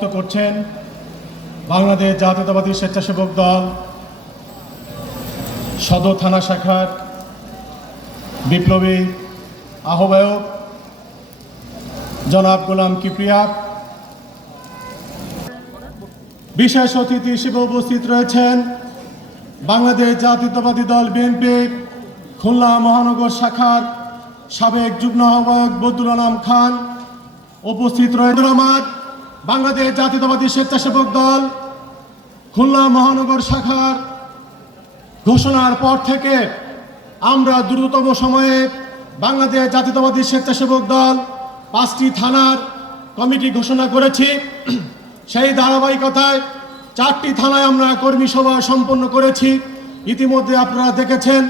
সভাপতিত্ব করছেন বাংলাদেশ জাতীয়তাবাদী স্বেচ্ছাসেবক দল, সদর থানা শাখার বিপ্লবী আহ্বায়ক জনাব গোলাম কিপ্রিয়া। বিশেষ অতিথি হিসেবে উপস্থিত রয়েছেন বাংলাদেশ জাতীয়তাবাদী দল বিএনপি খুলনা মহানগর শাখার সাবেক যুগ্ম আহ্বায়ক বদুল আলম খান। উপস্থিত রয়েছেন। বাংলাদেশ জাতীয়তাবাদী স্বেচ্ছাসেবক দল খুলনা মহানগর শাখার ঘোষণার পর থেকে আমরা দ্রুততম সময়ে বাংলাদেশ জাতীয়তাবাদী স্বেচ্ছাসেবক দল পাঁচটি থানার কমিটি ঘোষণা করেছি। সেই ধারাবাহিকতায় চারটি থানায় আমরা কর্মী সভা সম্পন্ন করেছি। ইতিমধ্যে আপনারা দেখেছেন,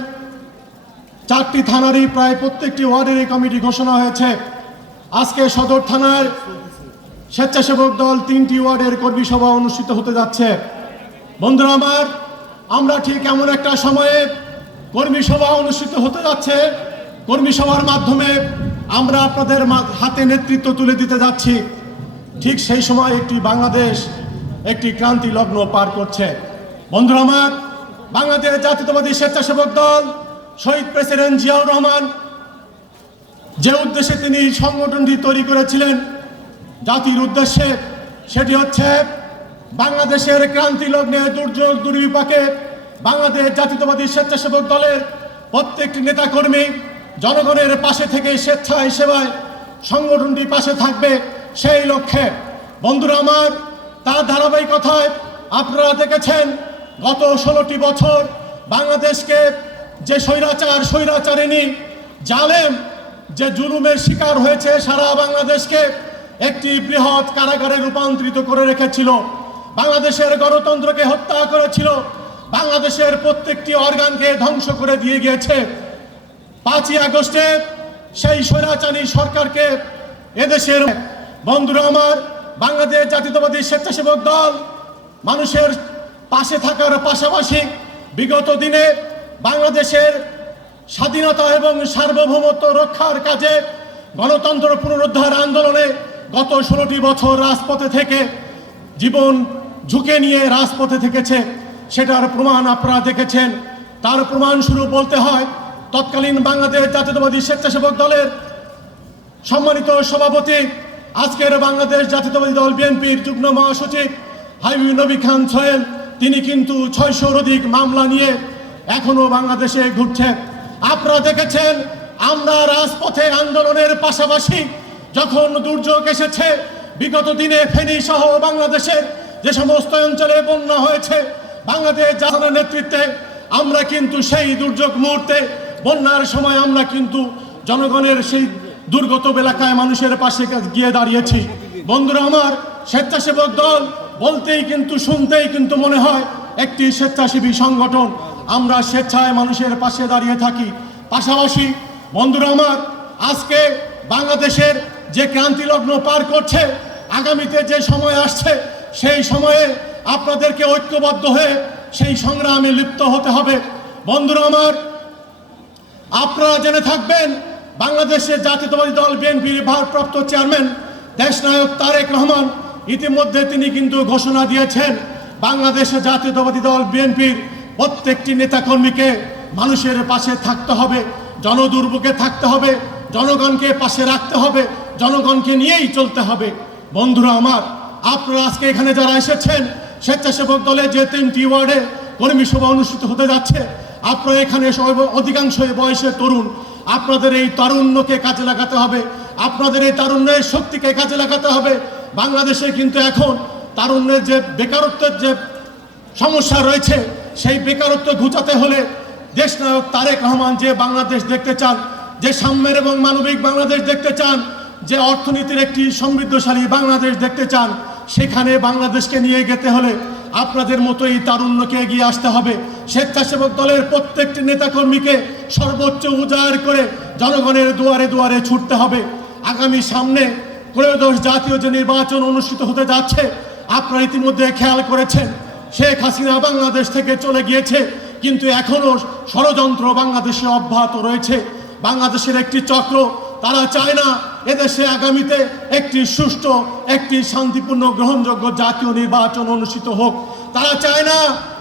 চারটি থানারই প্রায় প্রত্যেকটি ওয়ার্ডেরই কমিটি ঘোষণা হয়েছে। আজকে সদর থানার স্বেচ্ছাসেবক দল তিনটি ওয়ার্ডের কর্মী সভা অনুষ্ঠিত হতে যাচ্ছে। বন্ধুরা আমার, আমরা ঠিক এমন একটা সময়ে কর্মী সভা অনুষ্ঠিত হতে যাচ্ছে। কর্মী সভার মাধ্যমে আমরা আপনাদের হাতে নেতৃত্ব তুলে দিতে যাচ্ছি। ঠিক সেই সময় একটি বাংলাদেশ, একটি ক্রান্তি লগ্ন পার করছে। বন্ধুরা আমার, বাংলাদেশ জাতীয়তাবাদী স্বেচ্ছাসেবক দল শহীদ প্রেসিডেন্ট জিয়াউর রহমান যে উদ্দেশ্যে তিনি সংগঠনটি তৈরি করেছিলেন জাতির উদ্দেশ্যে সেটি হচ্ছে বাংলাদেশের ক্রান্তি লগ্নে দুর্যোগ দুর্বিপাকে বাংলাদেশ জাতীয়তাবাদী স্বেচ্ছাসেবক দলের প্রত্যেকটি নেতাকর্মী জনগণের পাশে থেকে স্বেচ্ছায় সেবায় সংগঠনটি পাশে থাকবে সেই লক্ষ্যে। বন্ধুরা আমার, তার ধারাবাহিকতায় আপনারা দেখেছেন গত ষোলোটি বছর বাংলাদেশকে যে স্বৈরাচার, স্বৈরাচারিণী জালেম যে জুলুমের শিকার হয়েছে সারা বাংলাদেশকে একটি বৃহৎ কারাগারে রূপান্তরিত করে রেখেছিল। বাংলাদেশের গণতন্ত্রকে হত্যা করেছিল। বাংলাদেশের প্রত্যেকটি অর্গানকে ধ্বংস করে দিয়ে গিয়েছে। পাঁচই আগস্টে সেই স্বৈরাচারী সরকারকে এদেশের বন্ধুরা আমার, বাংলাদেশ জাতীয়তাবাদী স্বেচ্ছাসেবক দল, মানুষের পাশে থাকার পাশাপাশি বিগত দিনে বাংলাদেশের স্বাধীনতা এবং সার্বভৌমত্ব রক্ষার কাজে গণতন্ত্র পুনরুদ্ধার আন্দোলনে গত ষোলোটি বছর রাজপথে থেকে জীবন ঝুঁকে নিয়ে রাজপথে থেকেছে, সেটার প্রমাণ আপনারা দেখেছেন। তার প্রমাণ শুরু বলতে হয়, তৎকালীন বাংলাদেশ জাতীয়তাবাদী স্বেচ্ছাসেবক দলের সম্মানিত সভাপতি, আজকের বাংলাদেশ জাতীয়তাবাদী দল বিএনপির যুগ্ম মহাসচিব হাইবি নবী খান সোহেল। তিনি কিন্তু ছয়শোর অধিক মামলা নিয়ে এখনও বাংলাদেশে ঘুরছেন। আপনারা দেখেছেন, আমরা রাজপথে আন্দোলনের পাশাপাশি যখন দুর্যোগ এসেছে, বিগত দিনে ফেনী সহ বাংলাদেশের যে সমস্ত অঞ্চলে বন্যা হয়েছে, বাংলাদেশ জাহানের নেতৃত্বে আমরা কিন্তু সেই দুর্যোগ মুহূর্তে, বন্যার সময় আমরা কিন্তু জনগণের সেই দুর্গত এলাকায় মানুষের পাশে গিয়ে দাঁড়িয়েছি। বন্ধুরা আমার, স্বেচ্ছাসেবক দল বলতেই কিন্তু, শুনতেই কিন্তু মনে হয় একটি স্বেচ্ছাসেবী সংগঠন আমরা স্বেচ্ছায় মানুষের পাশে দাঁড়িয়ে থাকি। পাশাপাশি, বন্ধুরা আমার, আজকে বাংলাদেশের যে ক্রান্তি লগ্ন পার করছে, আগামীতে যে সময় আসছে, সেই সময়ে আপনাদেরকে ঐক্যবদ্ধ হয়ে সেই সংগ্রামে লিপ্ত হতে হবে। বন্ধুরা আমার, আপনারা জেনে থাকবেন, বাংলাদেশের জাতীয়তাবাদী দল বিএনপির ভারপ্রাপ্ত চেয়ারম্যান, দেশনায়ক তারেক রহমান, ইতিমধ্যে তিনি কিন্তু ঘোষণা দিয়েছেন বাংলাদেশের জাতীয়তাবাদী দল বিএনপির প্রত্যেকটি নেতাকর্মীকে মানুষের পাশে থাকতে হবে, জনদুর্ভোগে থাকতে হবে, জনগণকে পাশে রাখতে হবে জনগণকে নিয়েই চলতে হবে। বন্ধুরা আমার, আপনারা আজকে এখানে যারা এসেছেন, স্বেচ্ছাসেবক দলে যে তিনটি ওয়ার্ডে কর্মী সভা অনুষ্ঠিত হতে যাচ্ছে, আপনারা এখানে অধিকাংশ বয়সের তরুণ। আপনাদের এই তারুণ্যকে কাজে লাগাতে হবে। আপনাদের এই তারুণ্যের শক্তিকে কাজে লাগাতে হবে। বাংলাদেশে কিন্তু এখন তারুণ্যের যে বেকারত্বের যে সমস্যা রয়েছে, সেই বেকারত্ব ঘুচাতে হলে দেশনায়ক তারেক রহমান যে বাংলাদেশ দেখতে চান, যে সাম্যের এবং মানবিক বাংলাদেশ দেখতে চান যে অর্থনীতির একটি সমৃদ্ধশালী বাংলাদেশ দেখতে চান, সেখানে বাংলাদেশকে নিয়ে যেতে হলে আপনাদের মতো এই তারুণ্যকে এগিয়ে আসতে হবে। স্বেচ্ছাসেবক দলের প্রত্যেকটি নেতাকর্মীকে সর্বোচ্চ উজাড় করে জনগণের দুয়ারে দুয়ারে ছুটতে হবে। আগামী সামনে ত্রয়োদশ জাতীয় যে নির্বাচন অনুষ্ঠিত হতে যাচ্ছে, আপনারা ইতিমধ্যে খেয়াল করেছেন, শেখ হাসিনা বাংলাদেশ থেকে চলে গিয়েছে, কিন্তু এখনও ষড়যন্ত্র বাংলাদেশে অব্যাহত রয়েছে। বাংলাদেশের একটি চক্র, তারা চায় না এদেশে আগামীতে একটি সুষ্ঠু, একটি শান্তিপূর্ণ, গ্রহণযোগ্য জাতীয় নির্বাচন অনুষ্ঠিত হোক। তারা চায় না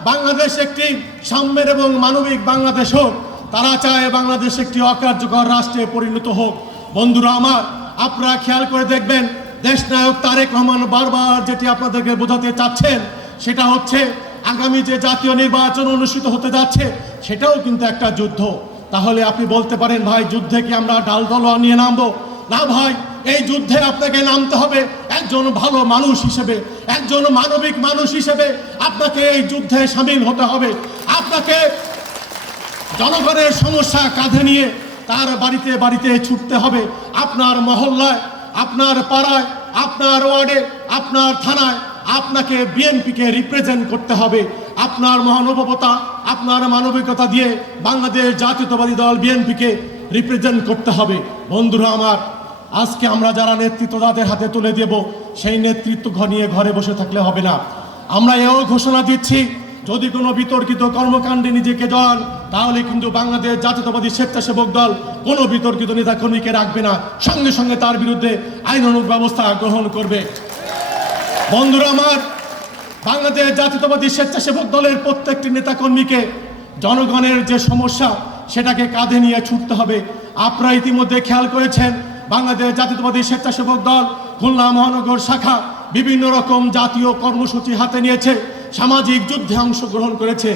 বাংলাদেশ একটি সাম্যের এবং মানবিক বাংলাদেশ হোক। তারা চায় বাংলাদেশ একটি অকার্যকর রাষ্ট্রে পরিণত হোক। বন্ধুরা আমার, আপনারা খেয়াল করে দেখবেন, দেশ নায়ক তারেক রহমান বারবার যেটি আপনাদেরকে বোঝাতে চাচ্ছেন, সেটা হচ্ছে আগামী যে জাতীয় নির্বাচন অনুষ্ঠিত হতে যাচ্ছে, সেটাও কিন্তু একটা যুদ্ধ। তাহলে আপনি বলতে পারেন, ভাই, যুদ্ধে কি আমরা ডাল দলোয়া নিয়ে নামবো? না ভাই, এই যুদ্ধে আপনাকে নামতে হবে। একজন ভালো মানুষ হিসেবে, একজন মানবিক মানুষ হিসেবে আপনাকে এই যুদ্ধে সামিল হতে হবে। আপনাকে জনগণের সমস্যা কাঁধে নিয়ে তার বাড়িতে বাড়িতে ছুটতে হবে। আপনার মহল্লায়, আপনার পাড়ায়, আপনার ওয়ার্ডে, আপনার থানায় আপনাকে বিএনপিকে রিপ্রেজেন্ট করতে হবে। আপনার মহানুভবতা, আপনার মানবিকতা দিয়ে বাংলাদেশ জাতীয়তাবাদী দল বিএনপিকে রিপ্রেজেন্ট করতে হবে। বন্ধুরা আমার আজকে আমরা যারা নেতৃত্ব তাদের হাতে তুলে দেব, সেই নেতৃত্ব নিয়ে ঘরে বসে থাকলে হবে না। আমরা এও ঘোষণা দিচ্ছি, যদি কোনো বিতর্কিত কর্মকাণ্ডে নিজেকে জড়ান তাহলে কিন্তু বাংলাদেশ জাতীয়তাবাদী স্বেচ্ছাসেবক দল কোনো বিতর্কিত নেতা কর্মীকে রাখবে না। সঙ্গে সঙ্গে তার বিরুদ্ধে আইনানুগ ব্যবস্থা গ্রহণ করবে। বন্ধুরা আমার, বাংলাদেশ জাতীয়তাবাদী স্বেচ্ছাসেবক দলের প্রত্যেকটি নেতাকর্মীকে জনগণের যে সমস্যা, সেটাকে কাঁধে নিয়ে ছুটতে হবে। আপনারা ইতিমধ্যে খেয়াল করেছেন বাংলাদেশ জাতীয়তাবাদী স্বেচ্ছাসেবক দল, খুলনা মহানগর শাখা বিভিন্ন রকম জাতীয় কর্মসূচি হাতে নিয়েছে, সামাজিক যুদ্ধে অংশগ্রহণ করেছে।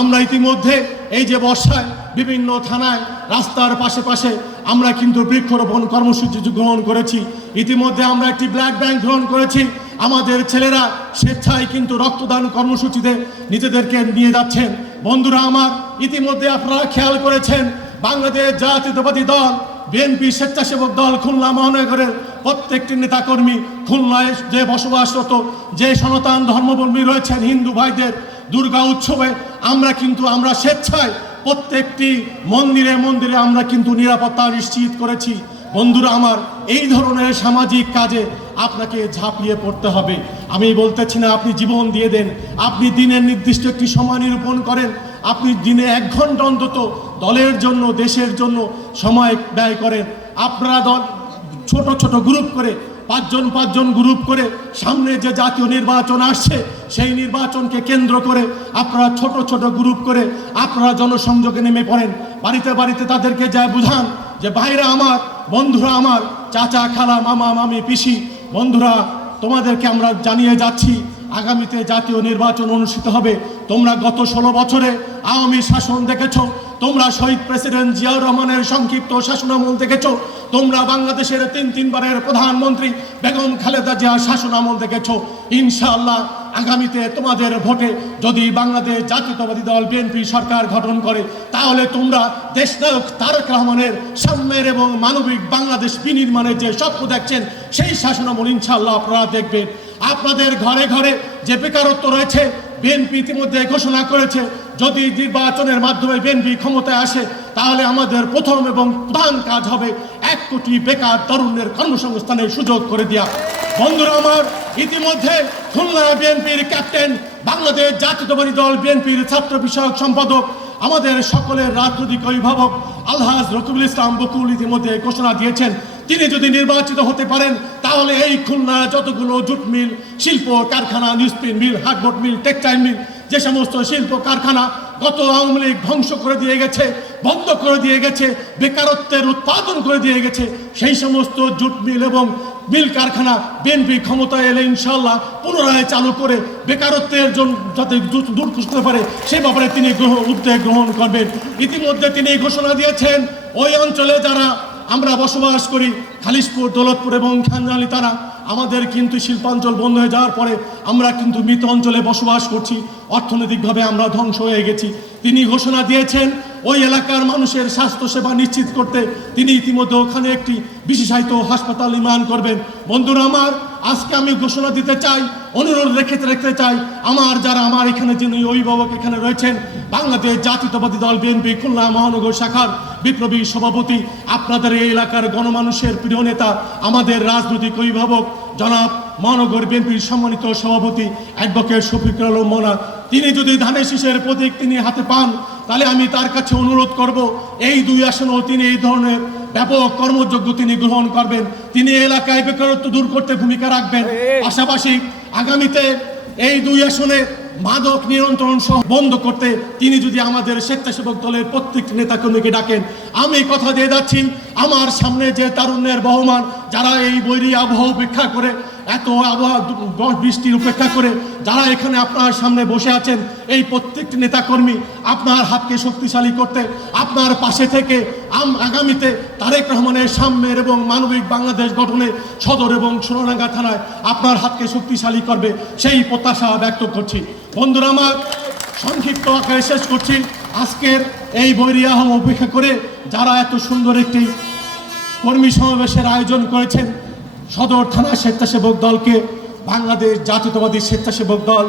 আমরা ইতিমধ্যে এই যে বর্ষায় বিভিন্ন থানায় রাস্তার পাশে পাশে আমরা কিন্তু বৃক্ষরোপণ কর্মসূচি গ্রহণ করেছি, ইতিমধ্যে আমরা একটি ব্লাড ব্যাংক গ্রহণ করেছি। আমাদের ছেলেরা স্বেচ্ছায় কিন্তু রক্তদান কর্মসূচিতে নিজেদেরকে নিয়ে যাচ্ছেন। বন্ধুরা আমার, ইতিমধ্যে আপনারা খেয়াল করেছেন, বাংলাদেশ জাতীয়তাবাদী দল বিএনপি স্বেচ্ছাসেবক দল খুলনা মহানগরের প্রত্যেকটি নেতাকর্মী খুলনায় যে বসবাসরত, যে সনাতন ধর্মবর্মী রয়েছেন হিন্দু ভাইদের দুর্গা উৎসবে, আমরা কিন্তু আমরা স্বেচ্ছায় প্রত্যেকটি মন্দিরে মন্দিরে আমরা কিন্তু নিরাপত্তা নিশ্চিত করেছি। বন্ধুরা আমার, এই ধরনের সামাজিক কাজে আপনাকে ঝাঁপিয়ে পড়তে হবে। আমি বলতেছি না, আপনি জীবন দিয়ে দেন। আপনি দিনের নির্দিষ্ট একটি সময় নিরূপণ করেন। আপনি দিনে এক ঘণ্টা অন্তত দলের জন্য, দেশের জন্য সময় ব্যয় করেন। আপনারা দল, ছোট ছোট গ্রুপ করে, পাঁচজন পাঁচজন গ্রুপ করে সামনে যে জাতীয় নির্বাচন আসছে, সেই নির্বাচনকে কেন্দ্র করে আপনারা ছোট ছোট গ্রুপ করে আপনারা জনসংযোগে নেমে পড়েন। বাড়িতে বাড়িতে তাদেরকে যা বুঝান যে, ভাইরা আমার, বন্ধুরা আমার, চাচা, খালা, মামা, মামি, পিসি, বন্ধুরা, তোমাদেরকে আমরা জানিয়ে যাচ্ছি, আগামীতে জাতীয় নির্বাচন অনুষ্ঠিত হবে। তোমরা গত ষোলো বছরে আওয়ামী শাসন দেখেছ তোমরা শহীদ প্রেসিডেন্ট জিয়াউর রহমানের সংক্ষিপ্ত শাসনামল দেখেছ। তোমরা বাংলাদেশের তিন তিনবারের প্রধানমন্ত্রী বেগম খালেদা জিয়ার শাসনামল দেখেছ। ইনশাআল্লাহ আগামীতে তোমাদের ভোটে যদি বাংলাদেশ জাতীয়তাবাদী দল বিএনপি সরকার গঠন করে, তাহলে তোমরা দেশনায়ক তারেক রহমানের সাম্যের এবং মানবিক বাংলাদেশ বিনির্মাণের যে স্বপ্ন দেখছেন, সেই শাসনামল ইনশাআল্লাহ আপনারা দেখবেন। আপনাদের ঘরে ঘরে যে বেকারত্ব রয়েছে বিএনপি ইতিমধ্যে ঘোষণা করেছে, যদি নির্বাচনের মাধ্যমে বিএনপি ক্ষমতায় আসে, তাহলে আমাদের প্রথম এবং প্রধান কাজ হবে এক কোটি বেকার তরুণের কর্মসংস্থানের সুযোগ করে দেওয়া বন্ধুরা আমার, ইতিমধ্যে খুলনা বিএনপির ক্যাপ্টেন, বাংলাদেশ জাতীয়তাবাদী দল বিএনপির ছাত্র বিষয়ক সম্পাদক, আমাদের সকলের রাজনৈতিক অভিভাবক আলহাজ রকিবুল ইসলাম বকুল ইতিমধ্যে ঘোষণা দিয়েছেন। তিনি যদি নির্বাচিত হতে পারেন, তাহলে এই খুলনা যতগুলো জুট মিল, শিল্প কারখানা, নিউজপ্রিন্ট মিল হাটবোর্ড মিল, টেক্সটাইল মিল, যে সমস্ত শিল্প কারখানা গত আওয়ামী লীগ ধ্বংস করে দিয়ে গেছে, বন্ধ করে দিয়ে গেছে, বেকারত্বের উৎপাদন করে দিয়ে গেছে, সেই সমস্ত জুট মিল এবং মিল কারখানা বিএনপি ক্ষমতায় এলে ইনশাল্লাহ পুনরায় চালু করে বেকারত্বের জন্য যাতে দূর- করতে পারে, সে ব্যাপারে তিনি উদ্যোগ গ্রহণ করবেন। ইতিমধ্যে তিনি ঘোষণা দিয়েছেন, ওই অঞ্চলে যারা আমরা বসবাস করি খালিশপুর, দৌলতপুর এবং খানজালি তারা আমাদের কিন্তু শিল্পাঞ্চল বন্ধ হয়ে যাওয়ার পরে আমরা কিন্তু মৃত অঞ্চলে বসবাস করছি। অর্থনৈতিকভাবে আমরা ধ্বংস হয়ে গেছি। তিনি ঘোষণা দিয়েছেন, ওই এলাকার মানুষের স্বাস্থ্যসেবা নিশ্চিত করতে তিনি ইতিমধ্যে ওখানে একটি বিশেষায়িত হাসপাতাল নির্মাণ করবেন। বন্ধুরা আমার আজকে আমি ঘোষণা দিতে চাই, অনুরোধ রেখে রাখতে চাই, আমার যারা আমার এখানে যিনি অভিভাবক এখানে রয়েছেন, বাংলাদেশ জাতীয়তাবাদী দল বিএনপি, খুলনা মহানগর শাখার বিপ্লবী সভাপতি, আপনাদের এই এলাকার গণমানুষের প্রিয় নেতা, আমাদের রাজনৈতিক অভিভাবক, জনাব মহানগর বিএনপির সম্মানিত সভাপতি, অ্যাডভোকেট শফিকুর আলম মোনা। তিনি যদি ধানের শীষের প্রতীক তিনি হাতে পান, তাহলে আমি তার কাছে অনুরোধ করব, এই দুই আসনেও তিনি এই ধরনের ব্যাপক কর্মযোগ্য তিনি গ্রহণ করবেন। তিনি এলাকায় বেকারত্ব দূর করতে ভূমিকা রাখবেন। পাশাপাশি আগামীতে এই দুই আসনে মাদক নিয়ন্ত্রণ সহ বন্ধ করতে তিনি যদি আমাদের স্বেচ্ছাসেবক দলের প্রত্যেকটি নেতাকর্মীকে ডাকেন আমি কথা দিয়ে যাচ্ছি। আমার সামনে যে তারুণ্যের বহমান যারা এই বৈরী আবহাওয়া উপেক্ষা করে এত আবহাওয়া বৃষ্টির উপেক্ষা করে যারা এখানে আপনার সামনে বসে আছেন, এই প্রত্যেকটি নেতাকর্মী আপনার হাতকে শক্তিশালী করতে, আপনার পাশে থেকে আম, আগামীতে তারেক রহমানের সাম্যের এবং মানবিক বাংলাদেশ গঠনে সদর এবং সোনারাঙ্গা থানায় আপনার হাতকে শক্তিশালী করবে, সেই প্রত্যাশা ব্যক্ত করছি। বন্ধুরা আমার, সংক্ষিপ্ত আকারে শেষ করছি। আজকের এই বৈরিয়াহ উপেক্ষা করে যারা এত সুন্দর একটি কর্মী সমাবেশের আয়োজন করেছেন সদর থানা স্বেচ্ছাসেবক দলকে বাংলাদেশ জাতীয়তাবাদী স্বেচ্ছাসেবক দল